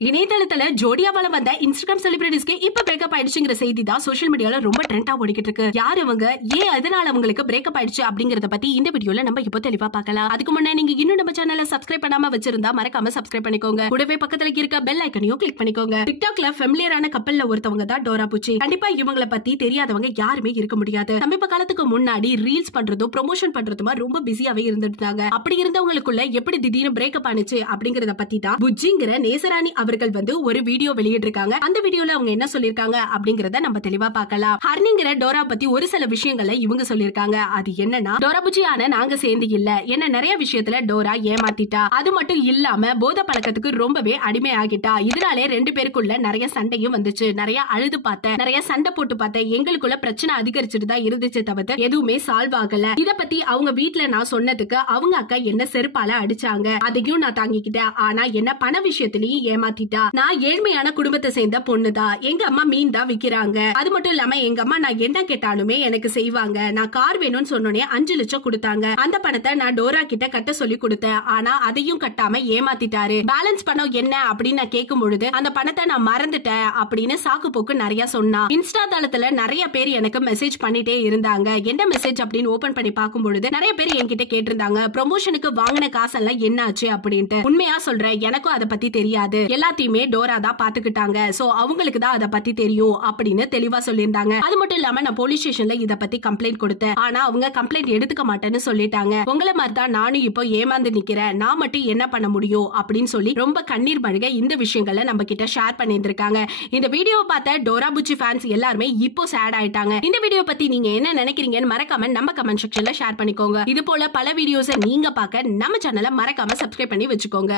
இணையதளத்துல ஜோடியாவால வந்த இன்ஸ்டாகிராம் செலிபிரிட்டிஸ்க்கு இப்ப பிரேக்கப் ஆயிடுச்சுங்கிற செய்தி தான் சோஷியல் மீடியால ரொம்ப ட்ரெண்டா ஓடிக்கிட்டு இருக்கு. யார் அவங்க, ஏன் அதனால அவங்களுக்கு பிரேக்கப் ஆயிடுச்சு அப்படிங்கறத பத்தி இந்த வீடியோல நம்ம இப்போ தெளிவா பார்க்கலாம். அதுக்கு முன்னாடி நீங்க இன்னும் நம்ம சேனலை சப்ஸ்கிரைப் பண்ணாம வச்சிருந்தா மறக்காம சப்ஸ்கிரைப் பண்ணிக்கோங்க. கூடவே பக்கத்துல இருக்க பெல் ஐக்கனையும் கிளிக் பண்ணிக்கோங்க. டிக்டாக்ல ஃபெமிலியரான கப்பல்ல ஒருத்தவங்க தான் டோரா பூச்சி. கண்டிப்பா இவங்களை பத்தி தெரியாதவங்க யாருமே இருக்க முடியாது. சமீப காலத்துக்கு முன்னாடி ரீல்ஸ் பண்றதும் ப்ரொமோஷன் பண்றதுமா ரொம்ப பிஸியாவே இருந்துட்டாங்க. அப்படி இருந்தவங்களுக்குள்ள எப்படி திடீர்னு பிரேக்கப் ஆனிச்சு அப்படிங்கறத பத்தி தான் புஜ்ஜிங்கிற நேசராணி அவர்கள் வந்து ஒரு வீடியோ வெளியிட்டிருக்காங்க. அந்த வீடியோல அவங்க என்ன சொல்லிருக்காங்க அப்படிங்கறத நம்ம தெளிவா பார்க்கலாம். ஹர்னிங்கிற டோரா பத்தி ஒரு சில விஷயங்களை இவங்க சொல்லிருக்காங்க. அது என்னன்னா, டோரா பூச்சியான நாங்க சேர்ந்து இல்ல, என்ன நிறைய விஷயத்துல டோரா ஏமாத்திட்டா. அது மட்டும் இல்லாம போத பழக்கத்துக்கு ரொம்பவே அடிமை ஆகிட்டா. இதனாலே ரெண்டு பேருக்குள்ள நிறைய சண்டையும் வந்துச்சு. நிறைய அழுது பார்த்தேன், நிறைய சண்டை போட்டு பார்த்தேன். எங்களுக்குள்ள பிரச்சனை அதிகரிச்சுட்டு தான் இருந்துச்சு தவிர எதுவுமே சால்வ் ஆகல. இத பத்தி அவங்க வீட்டுல நான் சொன்னதுக்கு அவங்க அக்கா என்ன செருப்பால அடிச்சாங்க. அதையும் நான் தாங்கிக்கிட்டேன். ஆனா என்ன பண விஷயத்திலயும் ஏமாத்திட்டா. நான் ஏழ்மையான குடும்பத்தை சேர்ந்த பொண்ணுதான். எங்க அம்மா மீன் தான் விக்கிறாங்க. அது மட்டும் இல்லாம எங்க அம்மா நான் என்ன கேட்டாலுமே எனக்கு செய்வாங்க. நான் கார் வேணும்னு சொன்னோனே 5 லட்சம் கொடுத்தாங்க. அந்த பணத்தை நான் டோரா கிட்ட கட்ட சொல்லி கொடுத்தேன். ஆனா அதையும் கட்டாம ஏமாத்திட்டாரு. பேலன்ஸ் பணம் என்ன அப்படின்னு நான் கேட்கும் பொழுது அந்த பணத்தை நான் மறந்துட்டேன் அப்படின்னு சாக்கு போக்கு நிறைய சொன்னா. இன்ஸ்டா தளத்துல நிறைய பேர் எனக்கு மெசேஜ் பண்ணிட்டே இருந்தாங்க. என்ன மெசேஜ் அப்படின்னு ஓபன் பண்ணி பார்க்கும் பொழுது நிறைய பேர் என்கிட்ட கேட்டிருந்தாங்க, ப்ரமோஷனுக்கு வாங்கின காசெல்லாம் என்னாச்சு அப்படின்ட்டு. உண்மையா சொல்றேன், எனக்கும் அதை பத்தி தெரியாது. எல்லாத்தையுமே டோரா தான் பாத்துக்கிட்டாங்க. சோ அவங்களுக்கு தான் அதை பத்தி தெரியும் அப்படின்னு தெளிவா சொல்லியிருந்தாங்க. அது மட்டும் இல்லாம நான் போலீஸ் ஸ்டேஷன்ல இத பத்தி கம்ப்ளைண்ட் கொடுத்தேன். ஆனா அவங்க கம்ப்ளைண்ட் எடுத்துக்க மாட்டேன்னு சொல்லிட்டாங்க. உங்களை மாதிரி தான் நானும் இப்போ ஏமாந்து நிக்கிறேன். நான் மட்டும் என்ன பண்ண முடியும் அப்படின்னு சொல்லி ரொம்ப கண்ணீர் மல்க இந்த விஷயங்களை நம்ம கிட்ட ஷேர் பண்ணியிருக்காங்க. இந்த வீடியோவை பார்த்த டோரா பூச்சி ஃபேன்ஸ் எல்லாருமே இப்போ சேட் ஆயிட்டாங்க. இந்த வீடியோ பத்தி நீங்க என்ன நினைக்கிறீங்கன்னு மறக்காம நம்ம கமெண்ட் செக்ஷன்ல ஷேர் பண்ணிக்கோங்க. இது போல பல வீடியோஸை நீங்க பார்க்க நம்ம சேனலை மறக்காம சப்ஸ்கிரைப் பண்ணி வச்சுக்கோங்க.